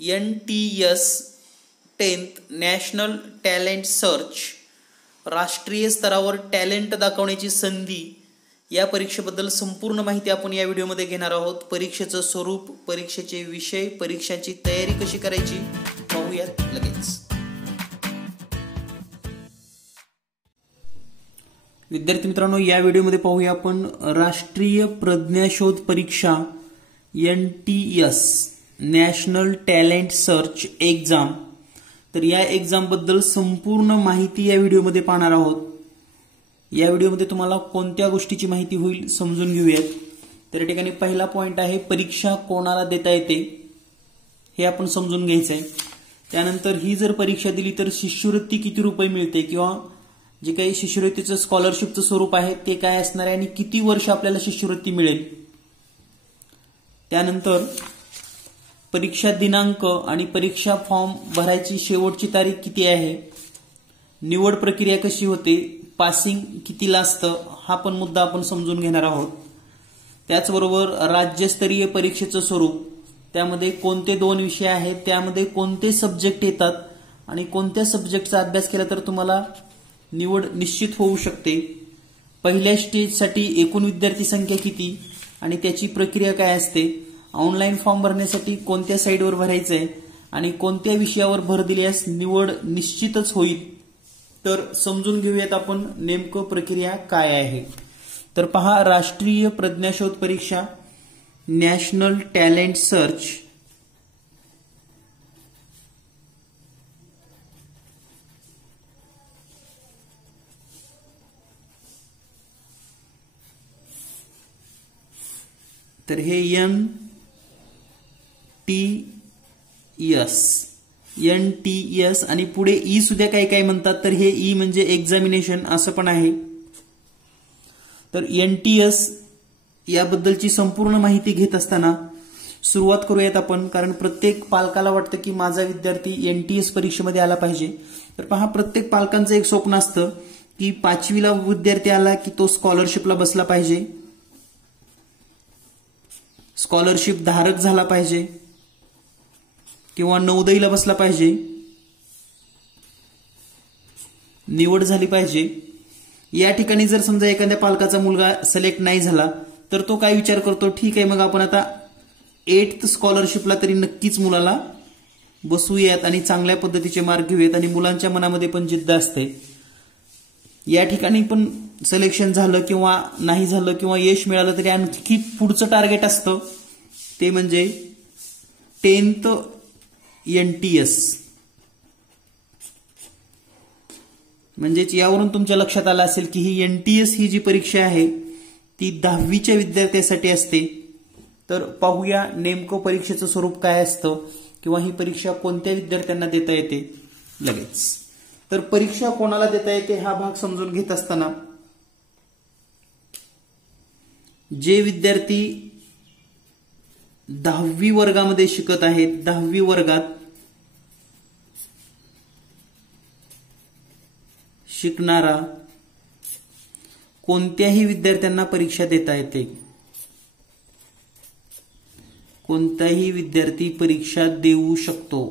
NTS 10th national talent search, राष्ट्रीय स्तरावर talent दाखवण्याची संधी, या परीक्षेबद्दल संपूर्ण माहिती आपण या व्हिडिओमध्ये घेणार आहोत. परीक्षेचं स्वरूप, परीक्षेचे विषय, परीक्षांची तयारी कशी करायची पाहूयात लगेच. विद्यार्थी मित्रांनो, या व्हिडिओमध्ये पाहूया आपण राष्ट्रीय प्रज्ञाशोध परीक्षा NTS national talent search exam. तर या एक्झाम बद्दल संपूर्ण माहिती या व्हिडिओमध्ये पाहणार आहोत. या व्हिडिओमध्ये तुम्हाला कोणत्या गोष्टीची माहिती होईल समजून घेऊयात. तर या ठिकाणी पहिला पॉइंट आहे, परीक्षा कोणाला देता येते हे आपण समजून घ्यायचं आहे. त्यानंतर ही जर परीक्षा दिली तर शिष्यवृत्ती किती रुपये मिळते, किंवा जे काही शिष्यवृत्तीचं स्कॉलरशिपचं स्वरूप आहे ते काय असणार आहे आणि किती वर्ष आपल्याला शिष्यवृत्ती मिळेल. त्यानंतर परीक्षा दिनांक आणि परीक्षा फॉर्म भरायची शेवटची तारीख किती आहे, निवड प्रक्रिया कशी होते, पासिंग कितीला असतं, हा पण मुद्दा आपण समजून घेणार आहोत. त्याचबरोबर राज्यस्तरीय परीक्षेचं स्वरूप, त्यामध्ये कोणते 2 विषय आहेत, त्यामध्ये कोणते सब्जेक्ट येतात आणि कोणत्या सब्जेक्टचा अभ्यास केला तर तुम्हाला निवड निश्चित होऊ शकते. पहिल्या स्टेजसाठी एकूण विद्यार्थी संख्या किती आणि त्याची प्रक्रिया काय असते, ऑनलाईन फॉर्म भरण्यासाठी कोणत्या साईटवर भरायचं आहे आणि कोणत्या विषयावर भर दिल्यास निवड निश्चितच होईल. तर समजून घेऊयात आपण नेमकं प्रक्रिया काय आहे. तर पहा, राष्ट्रीय प्रज्ञाशोध परीक्षा नॅशनल टॅलेंट सर्च तर हे NTS आणि पुढे ई सुद्धा काही काही म्हणतात, तर हे ई म्हणजे एक्झामिनेशन असं पण आहे. तर NTS याबद्दलची संपूर्ण माहिती घेत असताना सुरुवात करूयात आपण, कारण प्रत्येक पालकाला वाटतं की माझा विद्यार्थी NTS परीक्षेमध्ये आला पाहिजे. तर पहा, प्रत्येक पालकांचं एक स्वप्न असतं की 5वीला विद्यार्थी आला की तो स्कॉलरशिपला बसला पाहिजे, स्कॉलरशिप धारक झाला पाहिजे किंवा नवोदयला बसला पाहिजे, निवड झाली पाहिजे. या ठिकाणी जर समजा एखाद्या पालकाचा मुलगा सिलेक्ट नाही झाला तर तो काय विचार करतो, ठीक आहे मग आपण आता 8th स्कॉलरशिपला तरी नक्कीच मुलाला बसवूयात आणि चांगल्या पद्धतीचे मार्क घेऊयात. आणि मुलांच्या मनामध्ये पण जिद्द असते. या ठिकाणी पण सिलेक्शन झालं किंवा नाही झालं किंवा यश मिळालं तरी आणखी पुढचं टार्गेट असतं, ते म्हणजे 10th NTS. म्हणजेच यावरून तुमच्या लक्षात आलं असेल की ही NTS ही जी परीक्षा आहे ती 10वीच्या विद्यार्थ्यांसाठी असते. तर पाहूया नेमकं परीक्षेचं स्वरूप काय असतं किंवा ही परीक्षा कोणत्या विद्यार्थ्यांना देता येते लगेच. तर परीक्षा कोणाला देता येते हा भाग समजून घेत असताना, जे विद्यार्थी 10वी वर्गामध्ये शिकत आहेत, 10वी वर्गात शिकणारा कोणत्याही विद्यार्थ्यांना परीक्षा देता येते. कोणताही विद्यार्थी परीक्षा देऊ शकतो.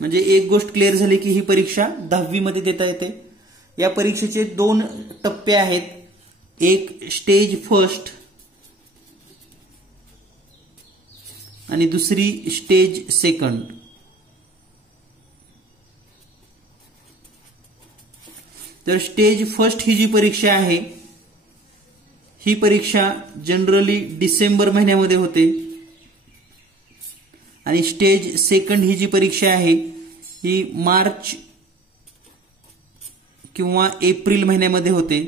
म्हणजे एक गोष्ट क्लिअर झाली की ही परीक्षा 10वी मध्ये देता येते. या परीक्षेचे 2 टप्पे आहेत, एक स्टेज फर्स्ट आणि दुसरी स्टेज सेकंड. तर स्टेज फर्स्ट ही जी परीक्षा आहे ही परीक्षा जनरली डिसेंबर महिन्यामध्ये होते आणि स्टेज सेकंड ही जी परीक्षा आहे ही मार्च किंवा एप्रिल महिन्यामध्ये होते.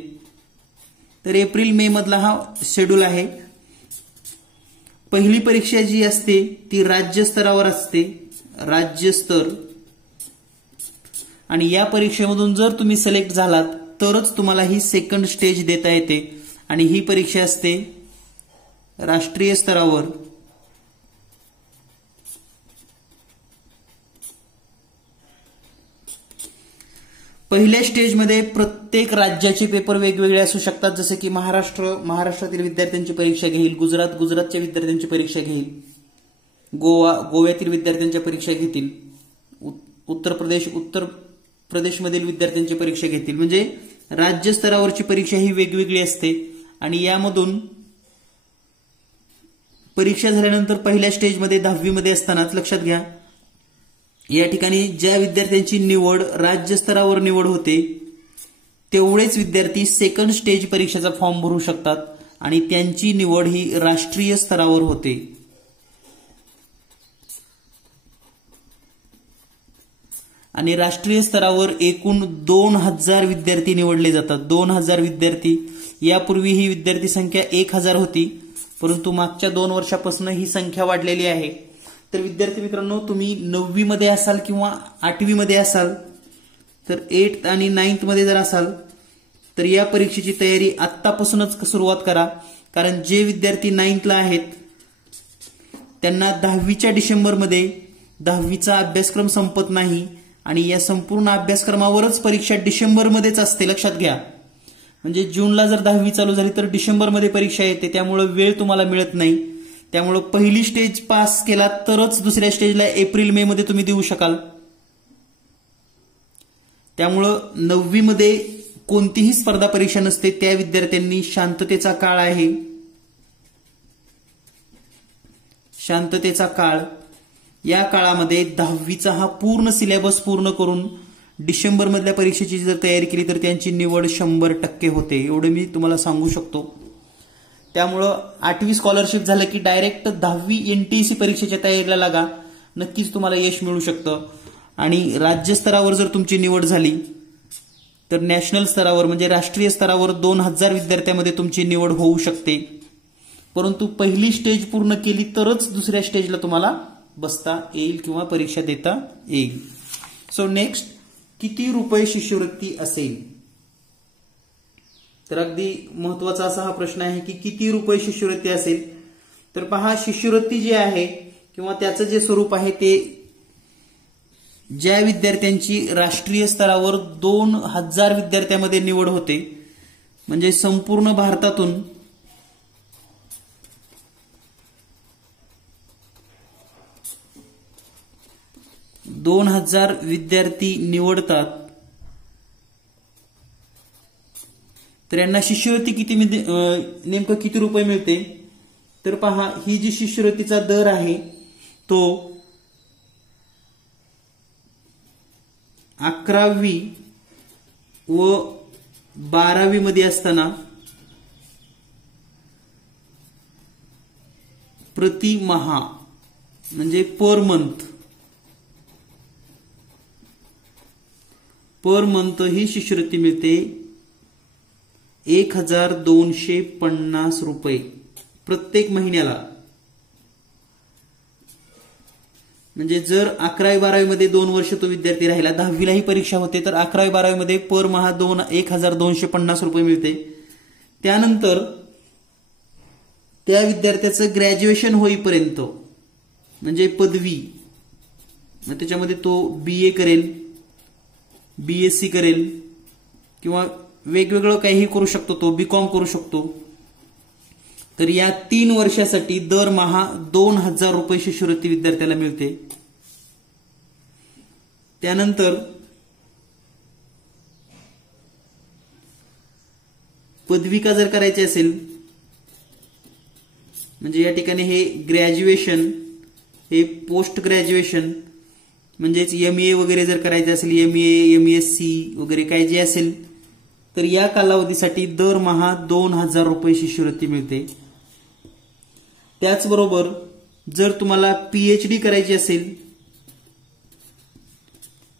तर एप्रिल मे मधला हा शेड्यूल आहे. पहिली परीक्षा जी असते ती राज्य स्तरावर असते, राज्यस्तर. आणि या परीक्षेमधून जर तुम्ही सिलेक्ट झालात तरच तुम्हाला ही सेकंड स्टेज देता येते आणि ही परीक्षा असते राष्ट्रीय स्तरावर. पहिल्या स्टेजमध्ये प्रत्येक राज्याचे पेपर वेगवेगळे असू शकतात, जसे की महाराष्ट्रातील विद्यार्थ्यांची परीक्षा घेईल, गुजरातच्या विद्यार्थ्यांची परीक्षा घेईल, गोव्यातील विद्यार्थ्यांच्या परीक्षा घेतील, उत्तर प्रदेशमधील विद्यार्थ्यांची परीक्षा घेतील. म्हणजे राज्यस्तरावरची परीक्षा ही वेगवेगळी असते. आणि यामधून परीक्षा झाल्यानंतर पहिल्या स्टेजमध्ये 10वी मध्ये असतानाच लक्षात घ्या, या ठिकाणी ज्या विद्यार्थ्यांची निवड राज्यस्तरावर निवड होते तेवढेच विद्यार्थी सेकंड स्टेज परीक्षेचा फॉर्म भरू शकतात आणि त्यांची निवड ही राष्ट्रीय स्तरावर होते. आणि राष्ट्रीय स्तरावर एकूण 2000 विद्यार्थी निवडले जातात. 2000 विद्यार्थी. यापूर्वी ही विद्यार्थी संख्या 1000 होती, परंतु मागच्या 2 वर्षापासून ही संख्या वाढलेली आहे. तर विद्यार्थी मित्रांनो, तुम्ही 9वी मध्ये असाल किंवा 8वी मध्ये असाल, तर 8th आणि 9th मध्ये जर असाल तर या परीक्षेची तयारी आत्तापासूनच सुरुवात करा. कारण जे विद्यार्थी 9th ला आहेत त्यांना 10वीच्या डिसेंबरमध्ये 10वीचा अभ्यासक्रम संपत नाही आणि या संपूर्ण अभ्यासक्रमावरच परीक्षा डिसेंबरमध्येच असते. लक्षात घ्या. म्हणजे जूनला जर 10वी चालू झाली तर डिसेंबरमध्ये परीक्षा येते, त्यामुळे वेळ तुम्हाला मिळत नाही. त्यामुळे पहिली स्टेज पास केला तरच दुसऱ्या स्टेजला एप्रिल मे मध्ये तुम्ही देऊ शकाल. त्यामुळं 9वी मध्ये कोणतीही स्पर्धा परीक्षा नसते. त्या विद्यार्थ्यांनी शांततेचा काळ आहे, शांततेचा काळ. या काळामध्ये 10वीचा हा पूर्ण सिलेबस पूर्ण करून डिसेंबर मधल्या परीक्षेची जर तयारी केली तर त्यांची निवड 100% होते. एवढं मी तुम्हाला सांगू शकतो. त्यामुळं 8वी स्कॉलरशिप झालं की डायरेक्ट 10वी NTEC परीक्षेच्या तयारीला लागा. नक्कीच तुम्हाला यश मिळू शकतं. आणि राज्यस्तरावर जर तुमची निवड झाली तर नॅशनल स्तरावर म्हणजे राष्ट्रीय स्तरावर 2000 विद्यार्थ्यांमध्ये तुमची निवड होऊ शकते. परंतु पहिली स्टेज पूर्ण केली तरच दुसऱ्या स्टेजला तुम्हाला बसता येईल किंवा परीक्षा देता येईल. सो नेक्स्ट, किती रुपये शिष्यवृत्ती असेल? तर अगदी महत्वाचा असा हा प्रश्न आहे की किती रुपये शिष्यवृत्ती असेल. तर पहा, शिष्यवृत्ती जी आहे किंवा त्याचं जे स्वरूप आहे ते ज्या विद्यार्थ्यांची राष्ट्रीय स्तरावर 2000 विद्यार्थ्यांमध्ये निवड होते, म्हणजे संपूर्ण भारतातून 2000 विद्यार्थी निवडतात, तर यांना शिष्यवृत्ती नेमकं किती रुपये मिळते? तर पहा, ही जी शिष्यवृत्तीचा दर आहे तो 11वी व 12वी मध्ये असताना प्रति माह म्हणजे पर मंथ ही शिष्यवृत्ती मिळते 1250 रुपये प्रत्येक महिन्याला. म्हणजे जर 11वी-12वी मध्ये 2 वर्ष तो विद्यार्थी राहिला, 10वीलाही परीक्षा होते, तर 11वी-12वी मध्ये पर माह 1250 रुपये मिळते. त्यानंतर त्या विद्यार्थ्याचं ग्रॅज्युएशन होईपर्यंत म्हणजे पदवी, मग त्याच्यामध्ये तो BA करेल, BSc करेल किंवा वेगवेगळं काहीही करू शकतो, तो BCom करू शकतो. तर या 3 वर्षासाठी दरमहा 2000 रुपये शिष्यवृत्ती विद्यार्थ्याला मिळते. त्यानंतर पदविका जर करायची असेल, म्हणजे या ठिकाणी हे ग्रॅज्युएशन, हे पोस्ट ग्रॅज्युएशन म्हणजेच MA वगैरे जर करायचे असेल, MA MSc वगैरे काय जे असेल, तर या कालावधीसाठी दरमहा 2000 रुपये शिष्यवृत्ती मिळते. त्याचबरोबर जर तुम्हाला PhD करायची असेल,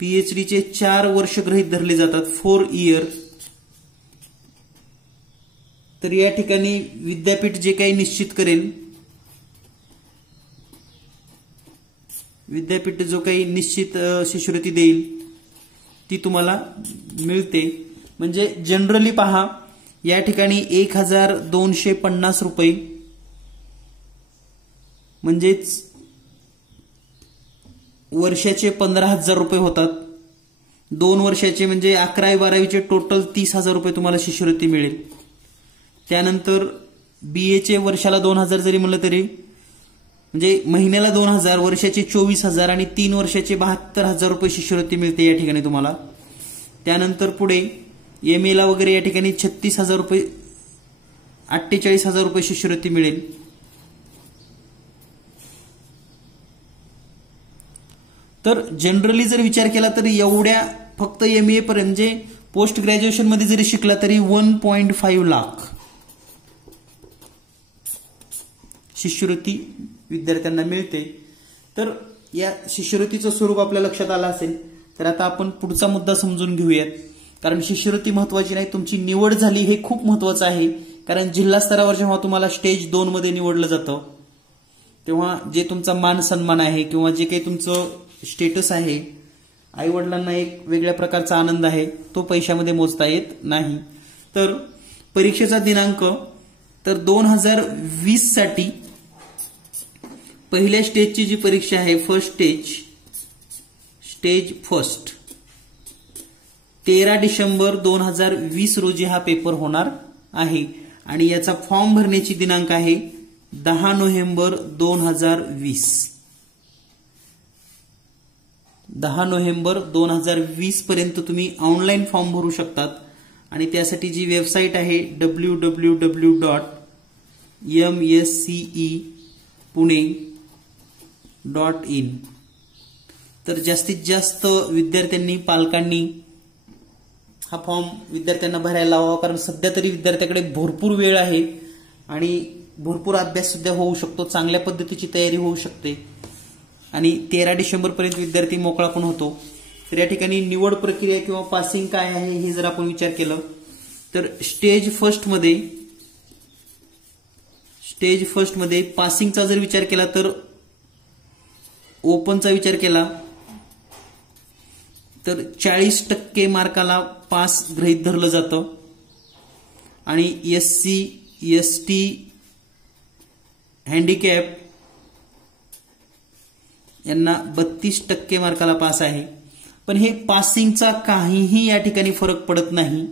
PhDचे 4 वर्ष गृहीत धरले जातात, 4 इयर. तर या ठिकाणी विद्यापीठ जे काही निश्चित करेल, विद्यापीठ जो काही निश्चित शिष्यवृत्ती देईल ती तुम्हाला मिळते. म्हणजे जनरली पहा, या ठिकाणी 1250 रुपये म्हणजेच वर्षाचे 15,000 रुपये होतात. 2 वर्षाचे म्हणजे 11वी-12वीचे टोटल 30,000 रुपये तुम्हाला शिष्यवृत्ती मिळेल. त्यानंतर BAचे वर्षाला 2,000 जरी म्हणलं तरी म्हणजे महिन्याला 2,000, वर्षाचे 24,000 आणि 3 वर्षाचे 72,000 रुपये शिष्यवृत्ती मिळते या ठिकाणी तुम्हाला. त्यानंतर पुढे MAला वगैरे या ठिकाणी 36,000 रुपये 48,000 रुपये शिष्यवृत्ती मिळेल. तर जनरली जर विचार केला तर एवढ्या फक्त MA पर्यंत म्हणजे पोस्ट ग्रॅज्युएशन मध्ये जरी शिकला तरी 1.5 लाख शिष्यवृत्ती विद्यार्थ्यांना मिळते. तर या शिष्यवृत्तीचं स्वरूप आपल्या लक्षात आलं असेल. तर आता आपण पुढचा मुद्दा समजून घेऊयात. कारण शिष्यवृत्ती महत्वाची नाही, तुमची निवड झाली हे खूप महत्वाचं आहे. कारण जिल्हा स्तरावर जेव्हा तुम्हाला स्टेज 2 मध्ये निवडलं जातं तेव्हा जे तुमचा मान सन्मान आहे किंवा जे काही तुमचं स्टेटस आहे, आई वडिलांना एक वेगळ्या प्रकारचा आनंद आहे, तो पैशामध्ये मोजता येत नाही. तर परीक्षेचा दिनांक तर 2020 साठी पहिल्या स्टेजची जी परीक्षा आहे फर्स्ट स्टेज 13 डिसेंबर 2020 रोजी हा पेपर होणार आहे. आणि याचा फॉर्म भरण्याची दिनांक आहे 10 नोव्हेंबर 2020. 10 नोव्हेंबर 2020 पर्यंत तुम्ही ऑनलाईन फॉर्म भरू शकतात. आणि त्यासाठी जी वेबसाईट आहे www.mscepune.in. तर जास्तीत जास्त विद्यार्थ्यांनी पालकांनी हा फॉर्म विद्यार्थ्यांना भरायला लावावा. कारण सध्या तरी विद्यार्थ्याकडे भरपूर वेळ आहे आणि भरपूर अभ्यास सुद्धा होऊ शकतो, चांगल्या पद्धतीची तयारी होऊ शकते आणि 13 डिसेंबर पर्यंत विद्यार्थी मोकळा पण होतो. तर या ठिकाणी निवड प्रक्रिया किंवा पासिंग काय आहे हे जर आपण विचार केलं तर स्टेज फर्स्ट मध्ये पासिंगचा जर विचार केला तर ओपनचा विचार केला तर 40% मार्काला पास गृहीत धरलं जातं. आणि SC ST हँडिकॅप यांना 32% मार्काला पास आहे. पण हे पासिंगचा काहीही या ठिकाणी फरक पडत नाही.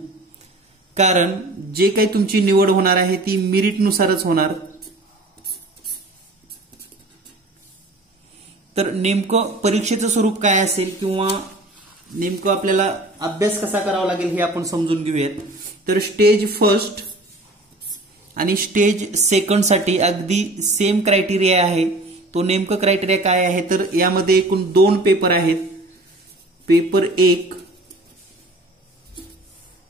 कारण जे काही तुमची निवड होणार आहे ती मेरिटनुसारच होणार. तर नेमकं परीक्षेचं स्वरूप काय असेल किंवा नेमकं आपल्याला अभ्यास कसा करावा लागेल हे आपण समजून घेऊयात. तर स्टेज फर्स्ट आणि स्टेज सेकंड साठी अगदी सेम क्रायटेरिया आहे. तो नेमकं क्रायटेरिया काय आहे तर यामध्ये एकूण 2 पेपर आहेत, पेपर 1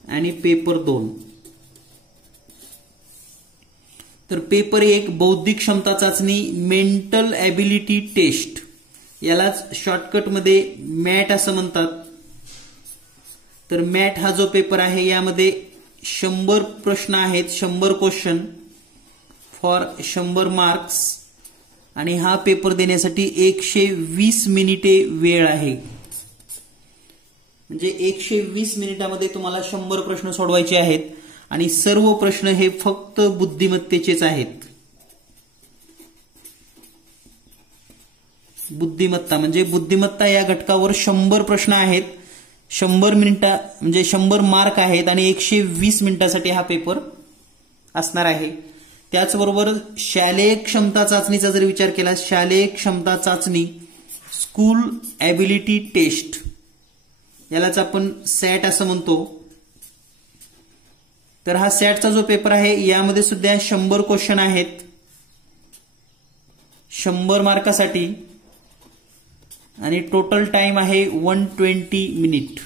आणि पेपर 2. तर पेपर 1 बौद्धिक क्षमता चाचणी मेंटल ॲबिलिटी टेस्ट, यालाच शॉर्टकटमध्ये मॅट असं म्हणतात. तर मॅट हा जो पेपर आहे यामध्ये 100 प्रश्न आहेत, 100 क्वेश्चन फॉर 100 मार्क्स. आणि हा पेपर देण्यासाठी 120 मिनिटे वेळ आहे. म्हणजे 120 मिनिटामध्ये तुम्हाला 100 प्रश्न सोडवायचे आहेत आणि सर्व प्रश्न हे फक्त बुद्धिमत्तेचेच आहेत. बुद्धिमत्ता या घटकावर 100 प्रश्न आहेत, 100 मिनिटा म्हणजे 100 मार्क आहेत आणि 120 मिनिटासाठी हा पेपर असणार आहे. त्याचबरोबर शालेय क्षमता चाचणीचा जर विचार केला, शालेय क्षमता चाचणी स्कूल ॲबिलिटी टेस्ट, यालाच आपण सॅट असं म्हणतो. तर हा सॅटचा जो पेपर आहे यामध्ये सुद्धा 100 क्वेश्चन आहेत 100 मार्कासाठी आणि टोटल टाइम आहे 120 मिनिट,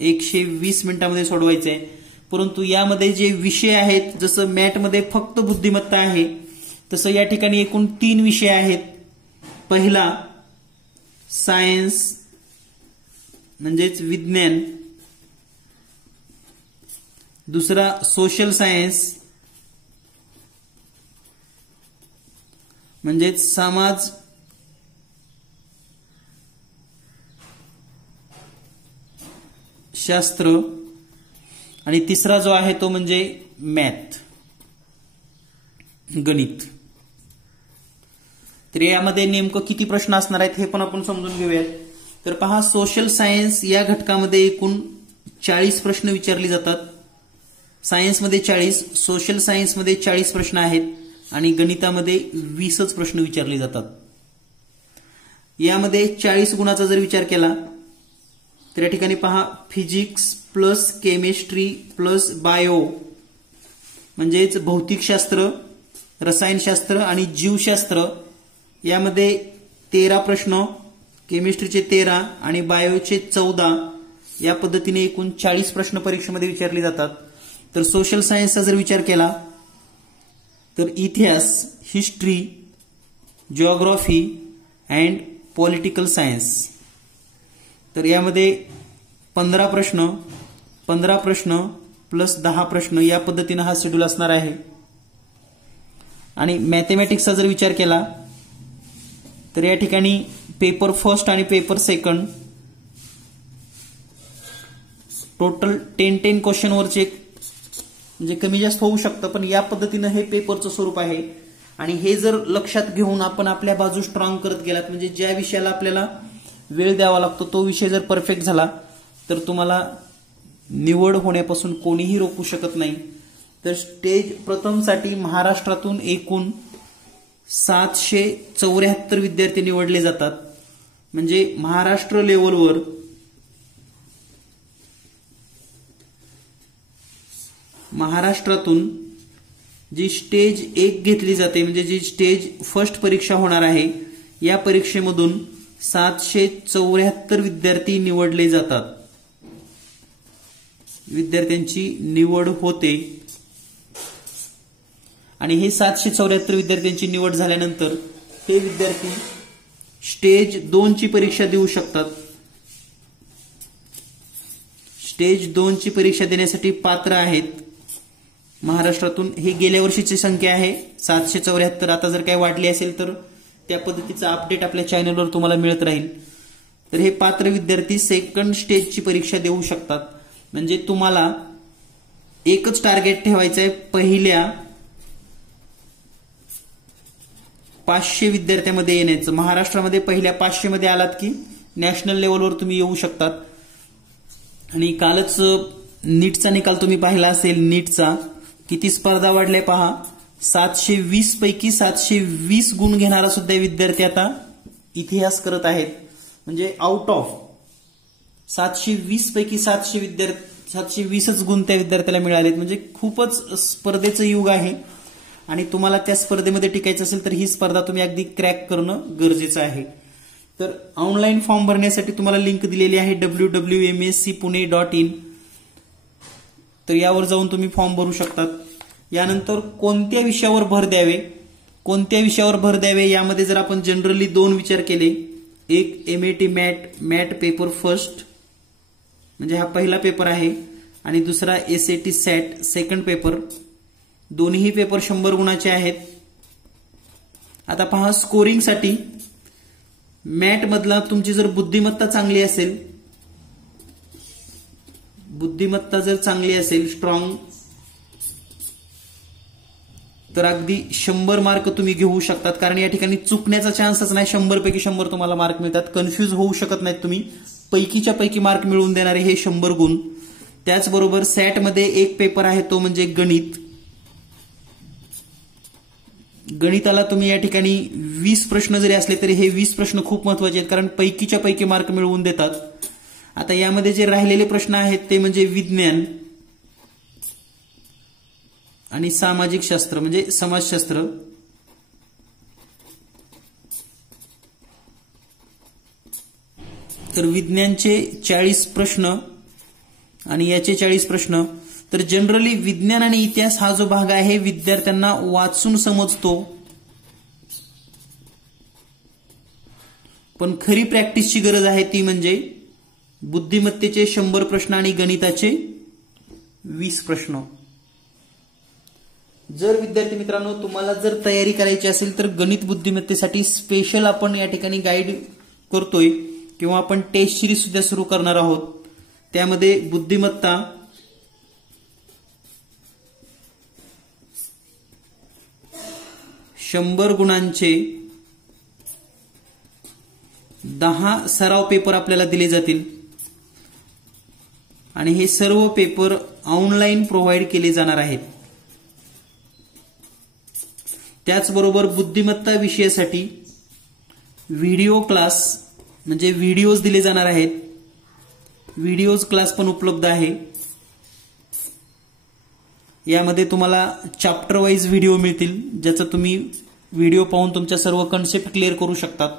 120 मिनिटांमध्ये सोडवायचे आहे. परंतु यामध्ये जे विषय आहेत, जसं मॅटमध्ये फक्त बुद्धिमत्ता आहे तसं या ठिकाणी एकूण 3 विषय आहेत. पहिला सायन्स म्हणजेच विज्ञान, दुसरा सोशल सायन्स म्हणजेच समाज शास्त्र आणि तिसरा जो आहे तो म्हणजे मॅथ, गणित. तर यामध्ये नेमकं किती प्रश्न असणार आहेत हे पण आपण समजून घेऊयात. तर पहा, सोशल सायन्स या घटकामध्ये एकूण 40 प्रश्न विचारले जातात. सायन्समध्ये 40, सोशल सायन्समध्ये 40 प्रश्न आहेत आणि गणितामध्ये 20च प्रश्न विचारले जातात. यामध्ये 40 गुणाचा जर विचार केला तर या ठिकाणी पहा, physics plus chemistry plus bio म्हणजेच भौतिकशास्त्र, रसायनशास्त्र आणि जीवशास्त्र यामध्ये 13 प्रश्न, केमिस्ट्रीचे 13 आणि बायोचे 14 या पद्धतीने एकूण 40 प्रश्न परीक्षेमध्ये विचारले जातात. तर सोशल सायन्सचा जर विचार केला तर इतिहास, history, geography and political science, तर यामध्ये 15 प्रश्न प्लस 10 प्रश्न या पद्धतीने हा शेड्यूल असणार आहे. आणि मॅथमॅटिक्सचा जर विचार केला तर या ठिकाणी पेपर फर्स्ट आणि पेपर सेकंड टोटल 10 क्वेश्चनवरचे म्हणजे कमी जास्त होऊ शकतं, पण या पद्धतीनं हे पेपरचं स्वरूप आहे. आणि हे जर लक्षात घेऊन आपण आपल्या बाजू स्ट्रॉंग करत गेलात, म्हणजे ज्या विषयाला आपल्याला वेळ द्यावा लागतो तो विषय जर परफेक्ट झाला तर तुम्हाला निवड होण्यापासून कोणीही रोखू शकत नाही. तर स्टेज प्रथमसाठी महाराष्ट्रातून एकूण 774 विद्यार्थी निवडले जातात. म्हणजे महाराष्ट्र लेवलवर महाराष्ट्रातून जी स्टेज 1 घेतली जाते, म्हणजे जी स्टेज फर्स्ट परीक्षा होणार आहे, या परीक्षेमधून 774 विद्यार्थी निवडले जातात. विद्यार्थ्यांची निवड होते आणि हे 774 विद्यार्थ्यांची निवड झाल्यानंतर हे विद्यार्थी स्टेज 2 ची परीक्षा देऊ शकतात. स्टेज 2 ची परीक्षा देण्यासाठी पात्र आहेत. महाराष्ट्रातून हे गेल्या वर्षीची संख्या आहे 774. आता जर काही वाढली असेल तर त्या पद्धतीचा अपडेट आपल्या चॅनलवर तुम्हाला मिळत राहील. तर हे पात्र विद्यार्थी सेकंड स्टेजची परीक्षा देऊ शकतात. म्हणजे तुम्हाला एकच टार्गेट ठेवायचं आहे, पहिल्या 500 विद्यार्थ्यांमध्ये येण्याचं. महाराष्ट्रामध्ये पहिल्या 500 मध्ये आलात की नॅशनल लेवलवर तुम्ही येऊ शकतात. आणि कालच नीटचा निकाल तुम्ही पाहिला असेल. नीटचा किती स्पर्धा वाढल्या पहा, 720 पैकी 720 गुण घेणारा सुद्धा विद्यार्थी आता इतिहास करत आहेत. म्हणजे आउट ऑफ 720 पैकी 720च गुण त्या विद्यार्थ्याला मिळालेत. म्हणजे खूपच स्पर्धेचं युग आहे आणि तुम्हाला त्या स्पर्धेमध्ये टिकायचं असेल तर ही स्पर्धा तुम्ही अगदी क्रॅक करणं गरजेचं आहे. तर ऑनलाईन फॉर्म भरण्यासाठी तुम्हाला लिंक दिलेली आहे www.mscpune.in. तर यावर जाऊन तुम्ही फॉर्म भरू शकतात. यानंतर कोणत्या विषयावर भर द्यावे यामध्ये जर आपण जनरली 2 विचार केले, एक MAT मॅट पेपर फर्स्ट म्हणजे हा पहिला पेपर आहे आणि दुसरा SAT सॅट सेकंड पेपर. दोन्ही पेपर 100 गुणाचे आहेत. आता पहा, स्कोरिंगसाठी मॅट मधला तुमची जर बुद्धिमत्ता चांगली असेल स्ट्रॉंग, तर अगदी 100 मार्क तुम्ही घेऊ शकतात. कारण या ठिकाणी चुकण्याचा चान्सच नाही. 100 पैकी 100 तुम्हाला मार्क मिळतात. कन्फ्यूज होऊ शकत नाहीत तुम्ही. पैकीच्या पैकी मार्क मिळवून देणारे हे 100 गुण. त्याचबरोबर सॅट मध्ये एक पेपर आहे तो म्हणजे गणित. गणिताला तुम्ही या ठिकाणी 20 प्रश्न जरी असले तरी हे 20 प्रश्न खूप महत्वाचे आहेत, कारण पैकीच्या पैकी मार्क मिळवून देतात. आता यामध्ये जे राहिलेले प्रश्न आहेत ते म्हणजे विज्ञान आणि सामाजिक शास्त्र म्हणजे समाजशास्त्र. तर विज्ञानचे 40 प्रश्न आणि याचे 40 प्रश्न. तर जनरली विज्ञान आणि इतिहास हा जो भाग आहे विद्यार्थ्यांना वाचून समजतो, पण खरी प्रॅक्टिसची गरज आहे ती म्हणजे बुद्धिमत्तेचे 100 प्रश्न आणि गणिताचे 20 प्रश्न. जर विद्यार्थी मित्रांनो तुम्हाला जर तयारी करायची असेल तर गणित बुद्धिमत्तेसाठी स्पेशल आपण या ठिकाणी गाईड करतोय किंवा आपण टेस्ट सिरीज सुद्धा सुरू करणार आहोत. त्यामध्ये बुद्धिमत्ता, शंभर गुणांचे 10 सराव पेपर आपल्याला दिले जातील आणि हे सर्व पेपर ऑनलाईन प्रोव्हाइड केले जाणार आहेत. त्याचबरोबर बुद्धिमत्ता विषयासाठी व्हिडिओ क्लास म्हणजे व्हिडिओज दिले जाणार आहेत. व्हिडिओज क्लास पण उपलब्ध आहे. यामध्ये तुम्हाला चॅप्टर वाईज व्हिडिओ मिळतील, ज्याचा तुम्ही व्हिडिओ पाहून तुमच्या सर्व कन्सेप्ट क्लिअर करू शकतात.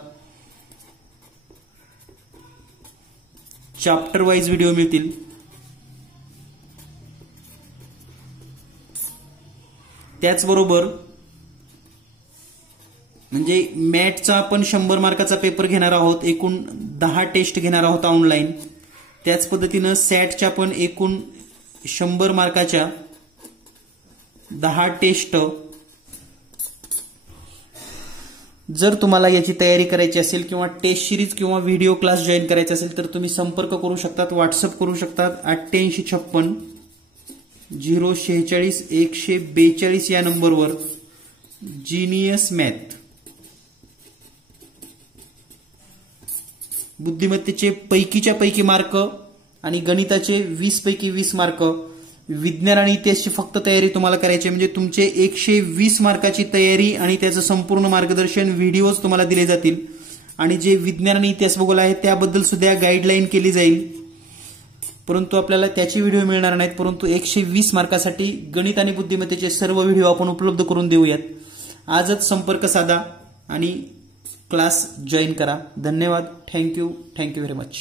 चॅप्टर वाईज व्हिडिओ मिळतील. त्याचबरोबर म्हणजे मॅथचा आपण 100 मार्काचा पेपर घेणार आहोत, एकूण 10 टेस्ट घेणार आहोत ऑनलाईन. त्याच पद्धतीनं सॅटच्या पण एकूण 100 मार्काच्या 10 टेस्ट. जर तुम्हाला याची तयारी करायची असेल किंवा टेस्ट सिरीज किंवा व्हिडिओ क्लास जॉईन करायचा असेल तर तुम्ही संपर्क करू शकतात, व्हॉट्सअप करू शकतात. 8856 046 142 या नंबरवर. जीनियस मॅथ बुद्धिमत्तेचे पैकीच्या पैकी मार्क आणि गणिताचे 20 पैकी 20 मार्क. विज्ञान आणि इतिहासची फक्त तयारी तुम्हाला करायची, म्हणजे तुमचे 120 मार्काची तयारी आणि त्याचं संपूर्ण मार्गदर्शन व्हिडिओज तुम्हाला दिले जातील. आणि जे विज्ञान आणि इतिहास भूगोल आहे त्याबद्दल सुद्धा गाईडलाईन केली जाईल, परंतु आपल्याला त्याचे व्हिडिओ मिळणार नाहीत. परंतु 120 मार्कासाठी गणित आणि बुद्धिमत्तेचे सर्व व्हिडिओ आपण उपलब्ध करून देऊयात. आजच संपर्क साधा आणि क्लास जॉईन करा. धन्यवाद. Thank you very much.